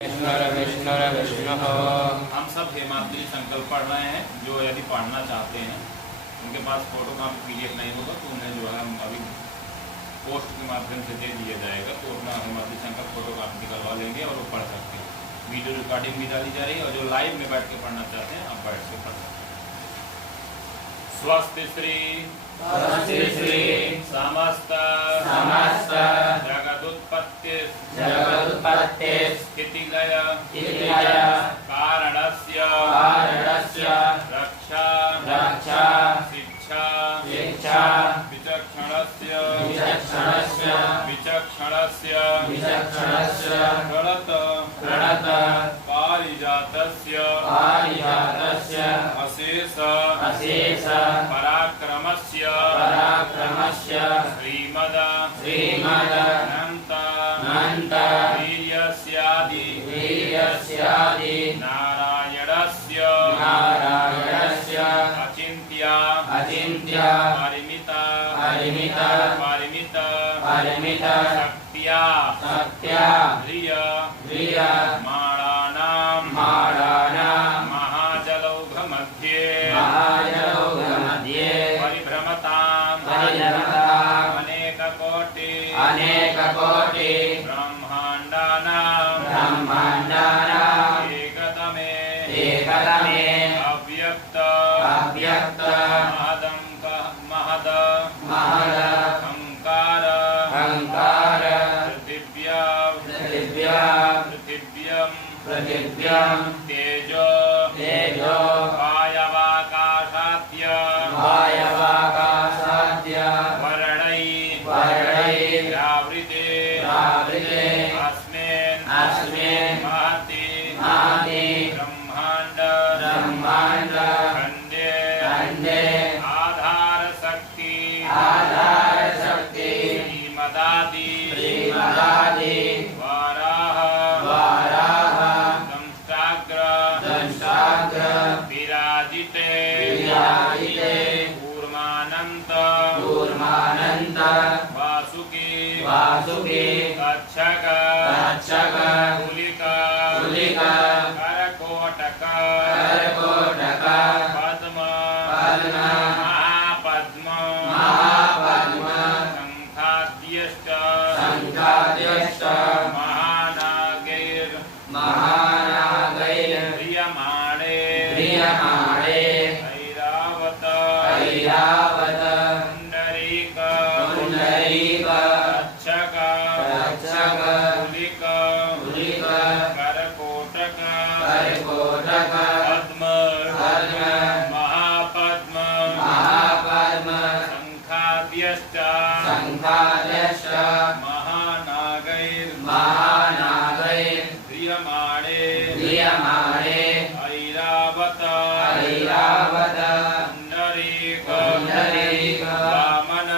विष्णुर्विष्णुः। हम सब हेमाद्री संकल्प पढ़ रहे हैं। जो यदि पढ़ना चाहते हैं उनके पास फोटो का PDF नहीं होगा तो उन्हें जो है हम अभी पोस्ट के माध्यम से दे दिया जाएगा, तो अपना हेमाद्री संकल्प फोटो कापी निकलवा लेंगे और वो पढ़ सकते हैं। वीडियो रिकॉर्डिंग भी डाली जा रही है और जो लाइव में बैठ के पढ़ना चाहते हैं आप बैठ के पढ़ सकते हैं। स्वस्ति श्री समस्त जगदुत्पत्ति स्थितिलय कारणस्य रक्षा शिक्षा विचक्षणस्य प्रणत पारिजातस्य अशेष पराक्रमस्य श्रीमद अनंत वीर्यस्यादि नारायणस्य अचिन्त्य परिमित शक्त्या ह्रिय माणानां महाजलौघ मध्ये परिभ्रमताम् अनेक कोटि ब्रह्माण्डानां एकतमे अव्यक्त महदहंकार पृथिव्यां तेजो वायवाकाशाद्य वर्णैरावृते अस्मिन् महति ब्रह्माण्ड खण्डे आधारशक्ति श्रीमदादि वाराह दंष्टाग्र विराजिते कूर्मानंत वासुकी कच्छक कुलिका करकोटक पद्म महापद्म शंखाद्यष्ट महानागैर ह्रियमाणे ऐरावत पुण्डरीक रक्षक कुलिक करकोटक पद्म महापद्म शंखाद्यष्ट महानागैर ह्रियमाणे ऐरावत पुण्डरीक वामन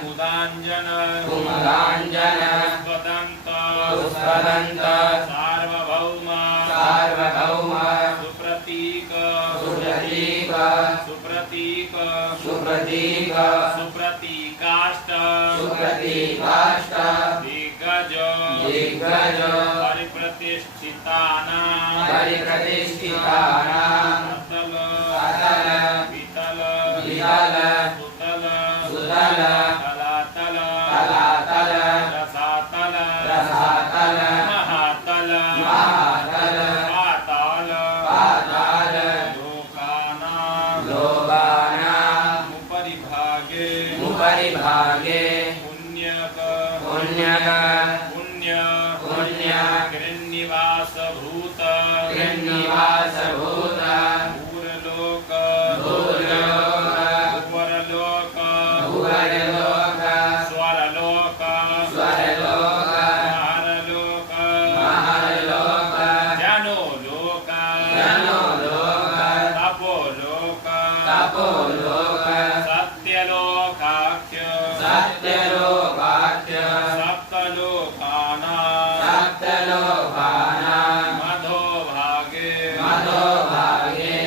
कुमुदाञ्जन स्वदन्त सार्वभौम सुप्रतीकाष्ट दिग्गज परिप्रतिष्ठितानां अतल वितल सुतल तलातल रसातल महातल पाताल लोकानां उपरिभागे पुण्य गृन्निवास भूत भूरलोक भुवरलोक स्वरलोक महरलोक जनोलोक तपोलोक सत्यलोकाख्य सप्तलोकानां मधोभागे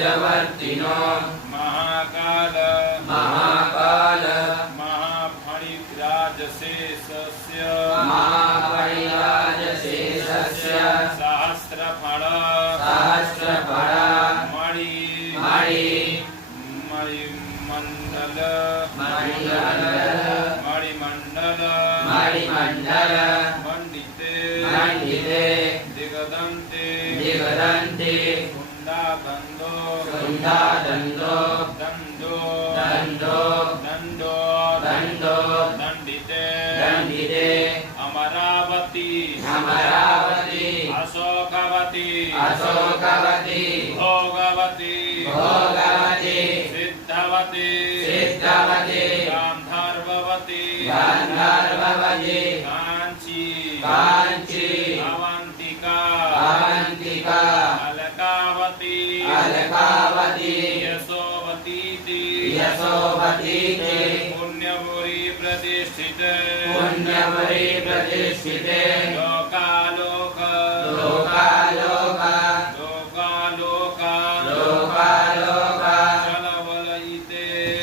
मध्यवर्तिनो महाकाल महाकाल महाफणिराजशेषस्य महाफणिराजशेषस्य सहस्रफल सहस्रफल मणि मणिमण्डल मंडिते दिगदन्ते कुण्डादन्दो दण्डो दण्डिते अमरावती अशोकवती भोगवती सिद्धवती गान्धर्ववती कांची अवंतिका अलकावती यशोवती पुण्यपुरी प्रतिष्ठिते लोकालोक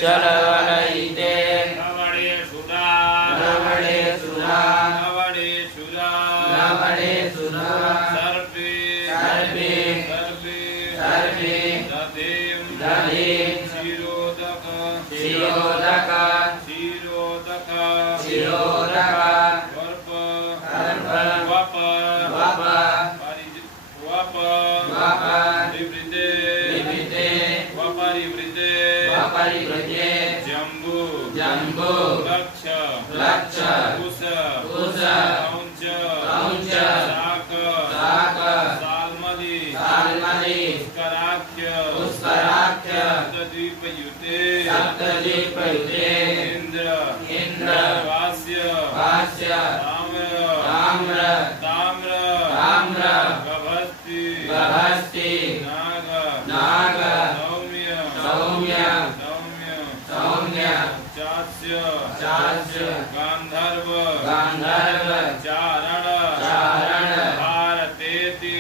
चलवलयिते लवणेशुरा सर्वे दधीं शिरोदक वपरिवृते जम्बू लक्ष कुश कौंच शाक साल्मली पुष्कराख्य सप्तद्वीपयुते इंद्र वास्य ताम्र गभस्ति नाग सौम्य चास्य गांधर्व चारण भारतेति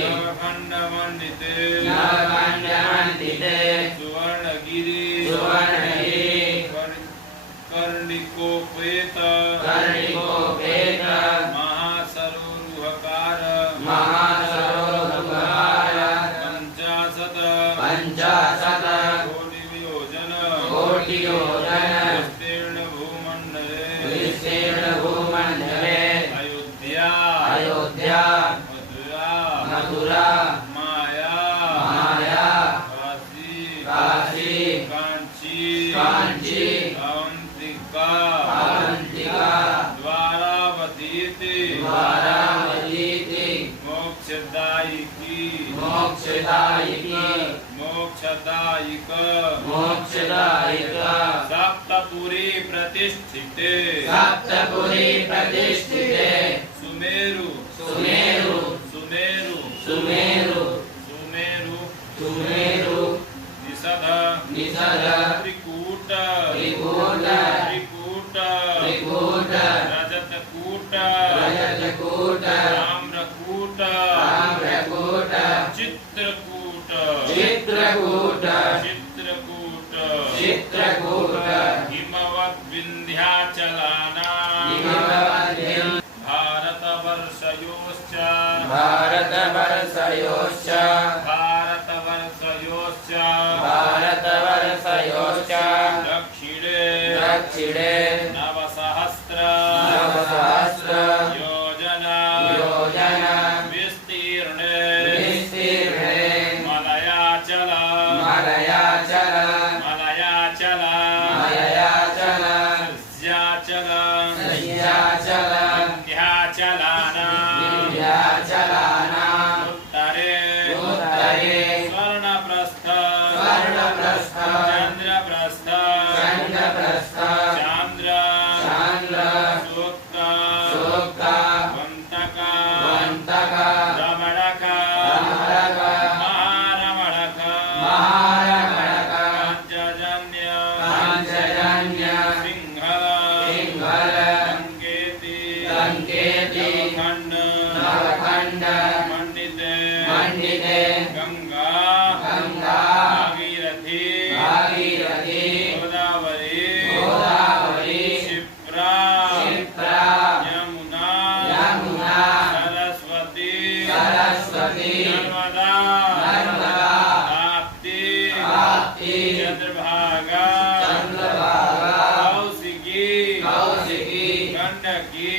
नवखंडमंडिते सुवर्णगिरि कर्णिकोपेत महासरोरुहकार पंचाशत कोटि योजन विस्तीर्ण भूमंडले अयोध्या मथुरा माया काशी कांची अवंतिका द्वारावतीति मोक्षदायिक सप्तपुरी प्रतिष्ठिते सुमेरु निषद त्रिकूट रजतकूट ताम्रकूट चित्रकूट हिमवत् विन्ध्याचलानां भारतवर्षयोश्च दक्षिणे नवसहस्र योजना विस्तीर्णे मलयाचल चंद्रप्रस्थ चांद्र सूक्ता नर्मदा ताप्ती चंद्रभागा कौशिकी गंडकी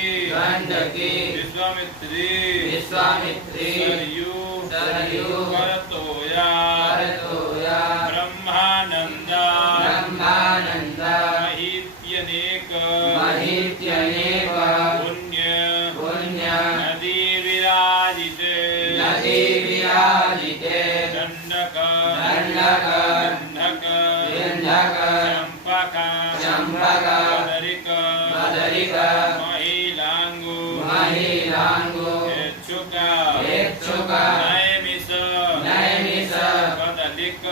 विश्वामित्री सरयू करतोया ब्रह्मानंदा महित्यनेक पुण्य नदी विराजिते दंडक चंपक कदरिक महिलांगु इच्छुक नैमिष कदलिक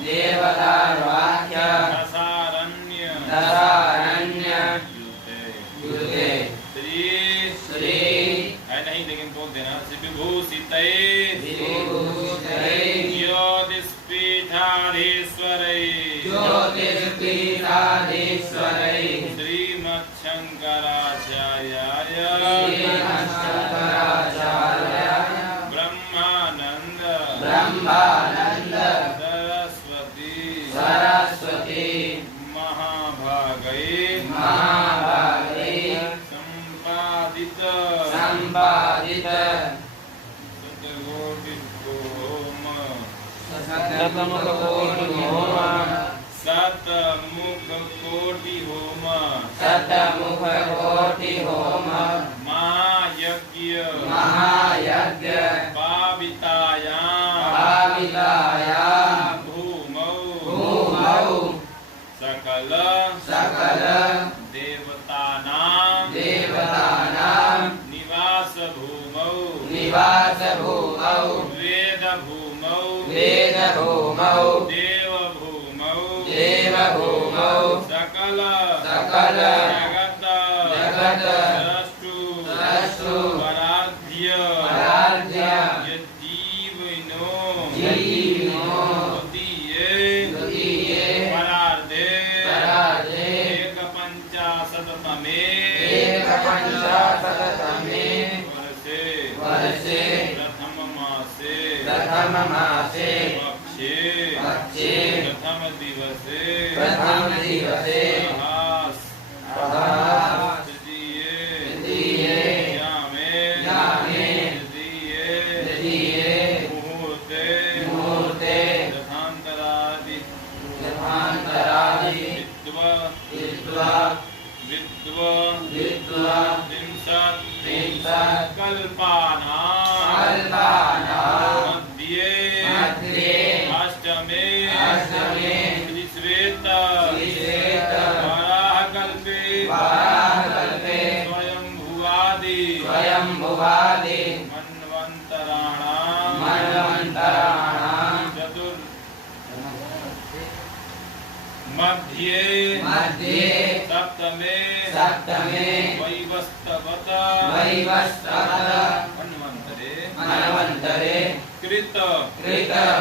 देवदारवाक्य रसारण्य श्री है नहीं लेकिन बोल देना विभूषिते ज्योतिष्पीठाधीश्वरै श्रीमच्छंकराचार्याय ब्रह्मानंद सरस्वती महाभागै संपादित शतमुख कोटि होम महायज्ञ पावितायां भूमौ सकल देवतानां निवास भूमौ वेद भूमौ देव भूमौ सकल जगत सृष्टु पराध्य यज्जीविनो द्वितीये परार्धे एकपञ्चाशत्तमे वर्षे प्रथम मासे पक्षे प्रथम दिवसे तृतीये यामे तृतीये मुहूर्ते रथान्तरादि विद्वांसत् कल्पानां मध्ये अष्टमे श्वेत वराहकल्पे स्वयंभुवादि मन्वन्तराणां मध्ये सप्तमे वैवस्वत मन्वन्तरे कृत त्रेता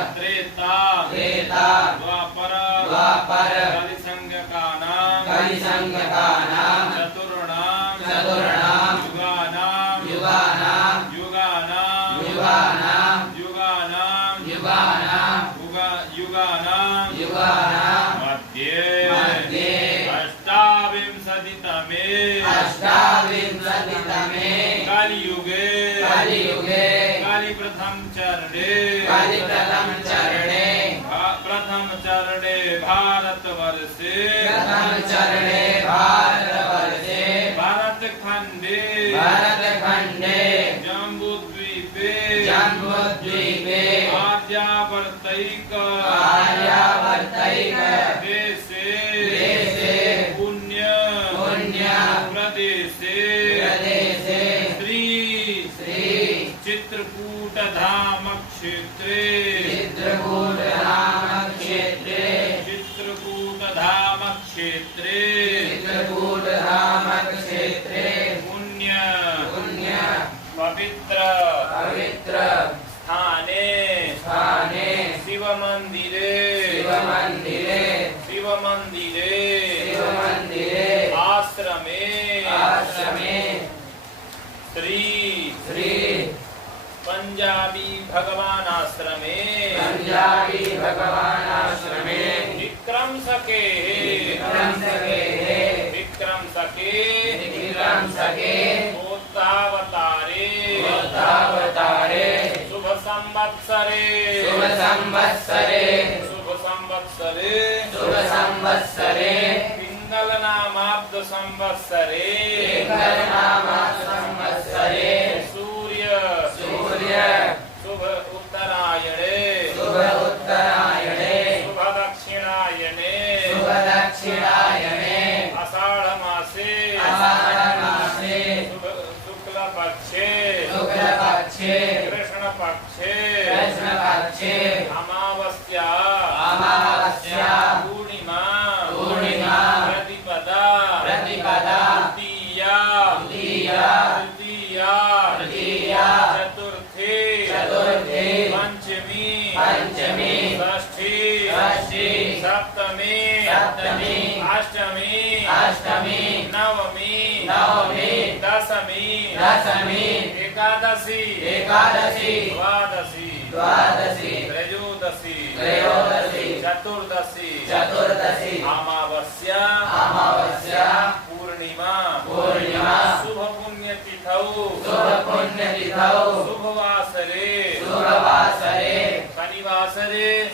द्वापर कलिसंज्ञकानां चतुर्णां युगानां मध्ये अष्टाविंशतितमे कलियुगे प्रथम चरणे भारतवर्षे भारतखंडे जम्बूद्वीपे आर्यावर्तैक देशे पुण्य प्रदेशे श्री चित्रकूटधाम क्षेत्रे पुण्य पवित्र स्थाने शिव मंदिरे आश्रमे श्री पंजाबी भगवान आश्रमे विक्रम सके गोतावतारे शुभ संवत्सरे पिंगल नामाब्द संवत्सरे सूर्य शुभ उत्तरायणे शुभ दक्षिणायने आषाढ़ मासे शुक्ल पक्षे कृष्ण पक्षे अमावस्या पूर्णिमा प्रतिपदा तृतीया चतुर्थी पंचमी षष्ठी सप्तमी अष्टमी नवमी दशमी एकादशी द्वादशी त्रयोदशी चतुर्दशी अमावस्या पूर्णिमा शुभ पुण्यतिथौ शुभवासरे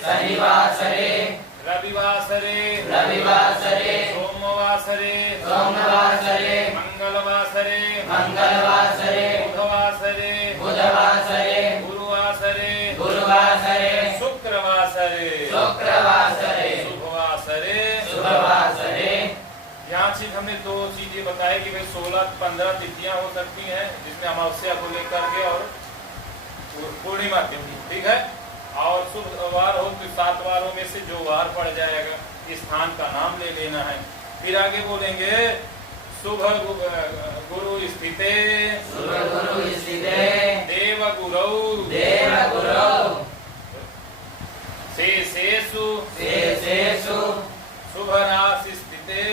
शनिवासरे रविवासरे सोमवासरे मंगलवासरे बुधवासरे गुरुवासरे शुक्रवासरे शुभवासरे। यहाँ से हमें दो चीजें बताई कि भाई 16-15 तिथियां हो सकती हैं जिसमें अमावस्या को लेकर के और पूर्णिमा के, ठीक है। और शुभ वार हो तो 7 वारों में से जो वार पड़ जाएगा इस स्थान का नाम ले लेना है। फिर आगे बोलेंगे शुभ गुरु स्थिते देव गुरौ शेषेषु शुभ राशि स्थिते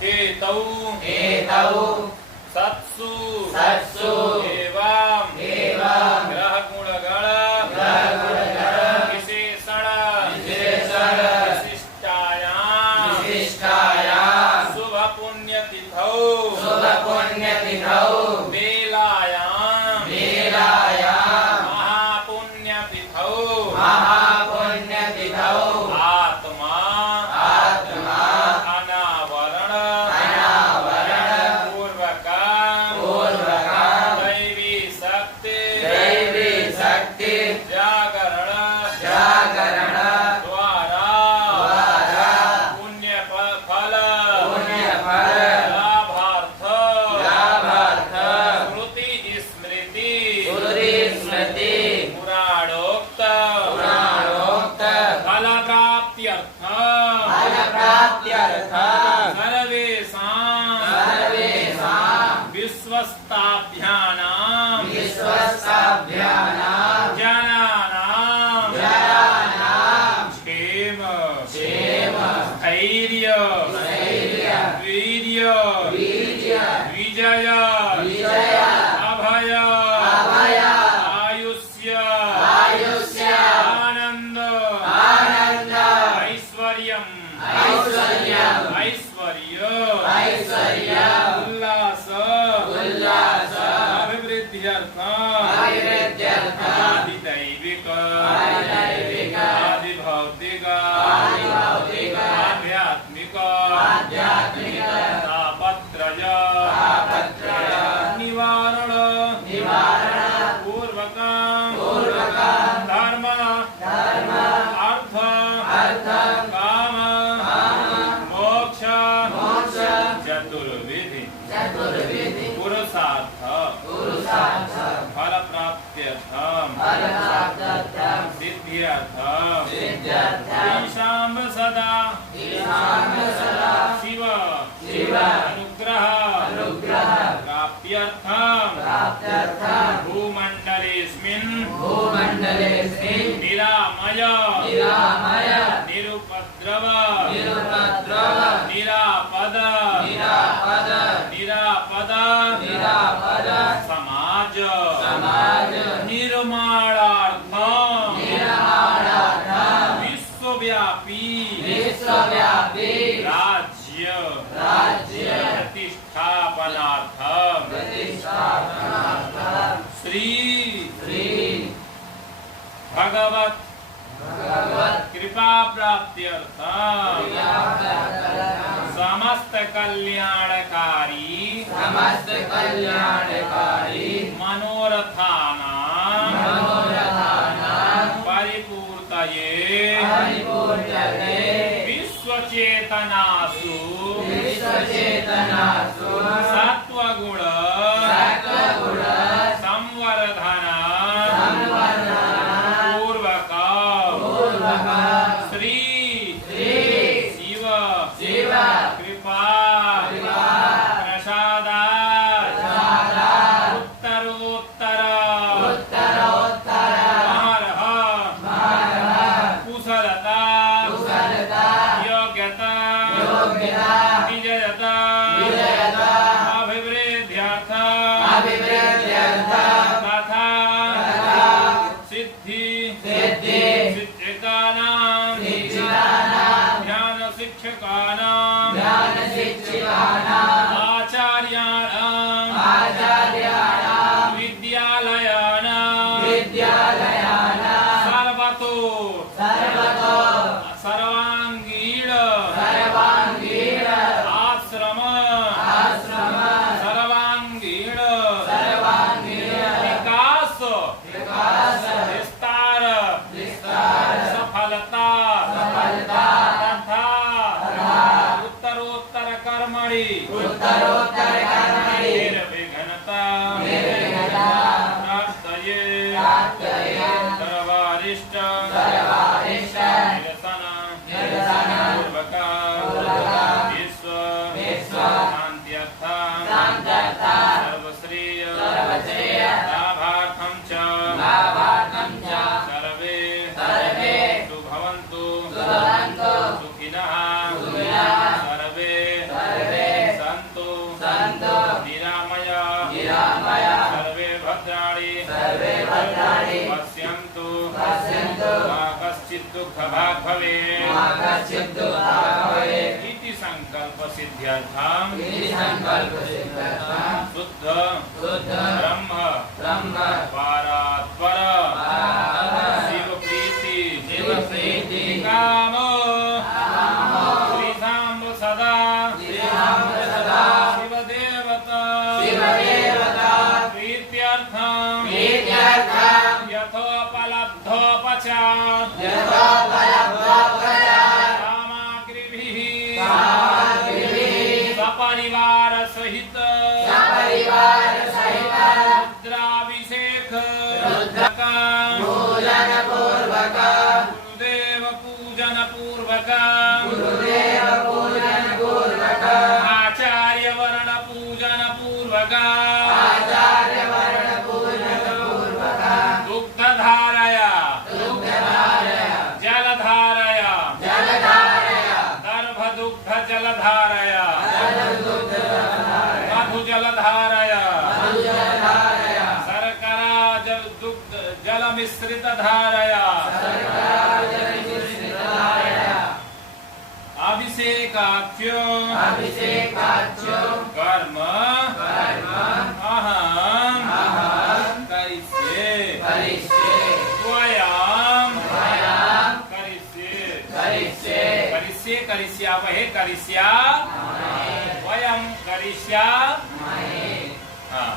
केतौ सत्सु एवं ग्रह गुणगण विशेषण विशिष्टायां शुभ पुण्यतिथौ मेलायां महापुण्यतिथौ आत्मा अनावरण दैवी शक्ति जागरण द्वारा पुण्य फल लाभार्थ स्मृति पुराणोक्त फल प्राप्त्यर्थ सर्वेषां विश्वस्ताभ्यानां जनानां क्षेम स्थैर्य वीर्य विजय अभय आयुष्य आनंद ऐश्वर्य उल्लास अभिवृद्ध्यर्थ आदिदैविक आदिभौतिक आध्यात्मिक तापत्रय निवारण पूर्वक धर्म अर्थ काम मोक्ष चतुर्विधि पुरुषार्थ फल प्राप्त्यर्थम सिद्ध्यर्थम ईशाम्ब सदा शिव अनुग्रह प्राप्त्यर्थम भूमण्डलेऽस्मिन् निरामय निरुपद्रव निरुपद्रव निरापद निरापद निरापद निरापद समाज समाज निर्माणार्थम निर्माणार्थम विश्वव्यापी विश्वव्यापी राज्य राज्य प्रतिष्ठापनार्थम प्रतिष्ठापनार्थम श्री श्री भगवत भगवत कृपा प्राप्त्यर्थम समस्त कल्याणकारी समस्त कल्याणकारी मनोरथानां मनोरथानां परिपूर्तये परिपूर्तये विश्वचेतनासु विश्वचेतनासु सत्वगुण सत्वगुण संवर्धन पूर्वक श्री श्री शिव शिव कृपा कृपा प्रसादात् प्रसादात् उत्तरोत्तर उत्तरोत्तर महर्ह कुशलता कुशलता योग्यता योग्यता विजयता विजयता अभिवृद्ध्यर्थम अभिवृद्ध्यर्थम तथा तथा सिद्धि सिद्धि शिक्षकानां शिक्षितानां ध्यान शिक्षकानां ज्ञान शिक्षितानां आचार्याणां आचार्याणां विद्यालयानां विद्यालयानां सर्वतो सर्वतो सर्वांगीण सर्वांगीण आश्रम आश्रम सर्वांगीण सर्वांगीण विकास विकास विस्तार विस्तार सफलता सफलता तथा तथा उत्तरोत्तर कर्मणि उत्तरोत्तर कर्मणि निर्विघ्नता निर्विघ्नता प्राप्तये प्राप्तये सर्वारिष्ट सर्वारिष्ट निरसन निरसन पूर्वक विश्व विश्व शान्त्यर्थं शान्त्यर्थं सर्वश्रेय सर्वश्रेय लाभार्थं च लाभार्थं च सर्वे सर्वे सुभवन्तु सुभवन्तु सुखिनः सुखिनः सर्वे सर्वे सन्तु सन्तु निरामय निरामय सर्वे भद्राणि सर्वे भद्राणि पश्यन्तु पश्यन्तु मा कश्चित् दुःखभाग् भवेत् मा कश्चित् दुःखभाग् भवेत् इति सङ्कल्पसिद्ध्यर्थं इति सङ्कल्पसिद्ध्यर्थं शुद्ध शुद्ध ब्रह्म ब्रह्म पारात्पर शिवप्रीति शिवप्रीति काम कामो श्रीसाम्ब सदा श्रीराम सदा शिवदेवता शिवदेवता प्रीत्यर्थं प्रीत्यर्थं यथोपलब्धोपचार यथोपलब्धोपचार सामग्रीभिः सामग्रीभिः सपरिवार सहित सपरिवार सहित रुद्राभिषेक पूजन पूर्वक गुरुदेव पूजन पूर्वक गुरुदेव पूजन पूर्वक आचार्य वर्ण पूजन पूर्वक आचार्य वर्ण पूजन पूर्वक दुग्धधारया दुग्धधारया जलधारया जलधारया गर्भदुग्ध जलधारया जलदुग्धधारया मधुजलधारया मधुजलधारया शर्करा दुग्ध जलमिश्रित धारया सर्वराजनिर्मितधारया अभिषेकाख्यो अभिषेकाच्यो कर्म कर्म अहं करिष्ये स्वयं स्वयं करिष्ये करिष्यामहे करिष्या वयं करिष्यामहे। हाँ